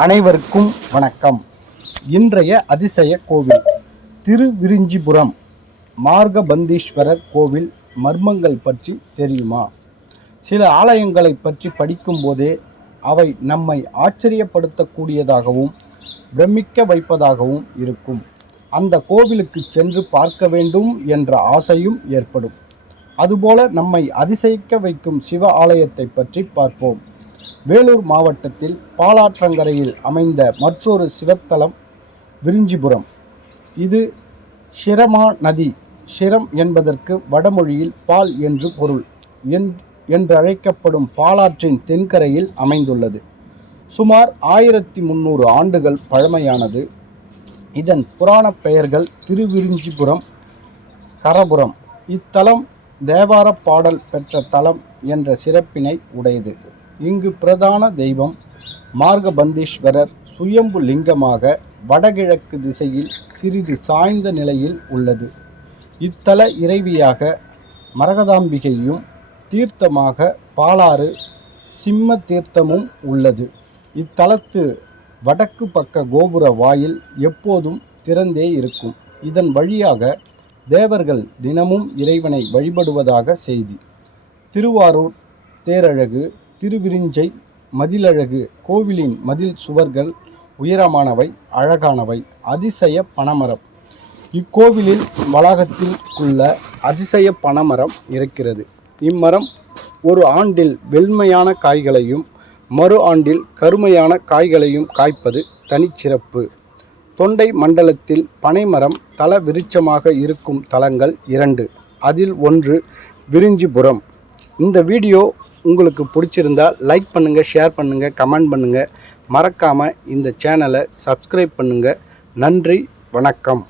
அனைவருக்கும் வணக்கம். இன்றைய அதிசய கோவில் திருவிரிஞ்சிபுரம் மார்கபந்தீஸ்வரர் கோவில் மர்மங்கள் பற்றி தெரியுமா? சில ஆலயங்களை பற்றி படிக்கும்போதே அவை நம்மை ஆச்சரியப்படுத்தக்கூடியதாகவும் பிரமிக்க வைப்பதாகவும் இருக்கும். அந்த கோவிலுக்கு சென்று பார்க்க வேண்டும் என்ற ஆசையும் ஏற்படும். அதுபோல நம்மை அதிசயிக்க வைக்கும் சிவ ஆலயத்தை பற்றி பார்ப்போம். வேலூர் மாவட்டத்தில் பாலாற்றங்கரையில் அமைந்த மற்றொரு சிவத்தலம் விரிஞ்சிபுரம். இது ஷிரமா நதி, ஷிரம் என்பதற்கு வடமொழியில் பால் என்று பொருள் என்றழைக்கப்படும் பாலாற்றின் தென்கரையில் அமைந்துள்ளது. சுமார் 1300 ஆண்டுகள் பழமையானது. இதன் புராண பெயர்கள் திருவிரிஞ்சிபுரம், கரபுரம். இத்தலம் தேவார பாடல் பெற்ற தலம் என்ற சிறப்பினை உடையது. இங்கு பிரதான தெய்வம் மார்கபந்தீஸ்வரர் சுயம்பு லிங்கமாக வடகிழக்கு திசையில் சிறிது சாய்ந்த நிலையில் உள்ளது. இத்தல இறைவியாக மரகதாம்பிகையும் தீர்த்தமாக பாலாறு சிம்ம தீர்த்தமும் உள்ளது. இத்தலத்து வடக்கு பக்க கோபுர வாயில் எப்போதும் திறந்தே இருக்கும். இதன் வழியாக தேவர்கள் தினமும் இறைவனை வழிபடுவதாக செய்தி. திருவாரூர் தேரழகு, திருவிரிஞ்சை மதிலழகு. கோவிலின் மதில் சுவர்கள் உயரமானவை, அழகானவை. அதிசய பனைமரம். இக்கோவிலில் வளாகத்தில் உள்ள அதிசய பனைமரம் இருக்கிறது. இம்மரம் ஒரு ஆண்டில் வெண்மையான காய்களையும் மறு ஆண்டில் கருமையான காய்களையும் காய்ப்பது தனிச்சிறப்பு. தொண்டை மண்டலத்தில் பனைமரம் தல விருட்சமாக இருக்கும் தலங்கள் 2. அதில் ஒன்று விரிஞ்சிபுரம். இந்த வீடியோ உங்களுக்கு பிடிச்சிருந்தால் லைக் பண்ணுங்கள், ஷேர் பண்ணுங்கள், கமெண்ட் பண்ணுங்கள். மறக்காமல் இந்த சேனலை சப்ஸ்கிரைப் பண்ணுங்கள். நன்றி, வணக்கம்.